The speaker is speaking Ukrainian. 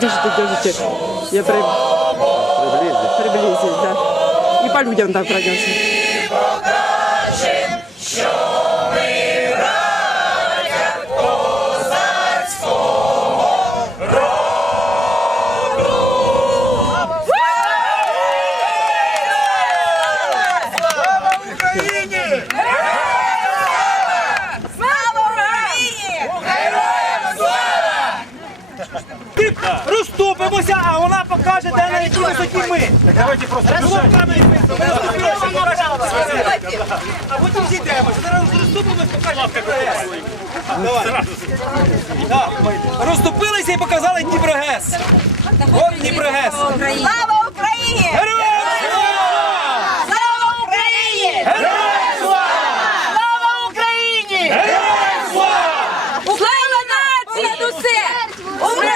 Держите, держите. Я при... приблизить, Приблизить, да. И по людям так пройдемся. Слава всі розступимося, а вона покаже, де на якій висоті ми. Давайте просто А потім зійдемо. Зараз розступимося, покажемо. Розступилися і показали Дніпрогес. От Дніпрогес. Слава Україні! Героям! Слава Україні! Героям! Слава Україні! Героям! Слава нації! Усе!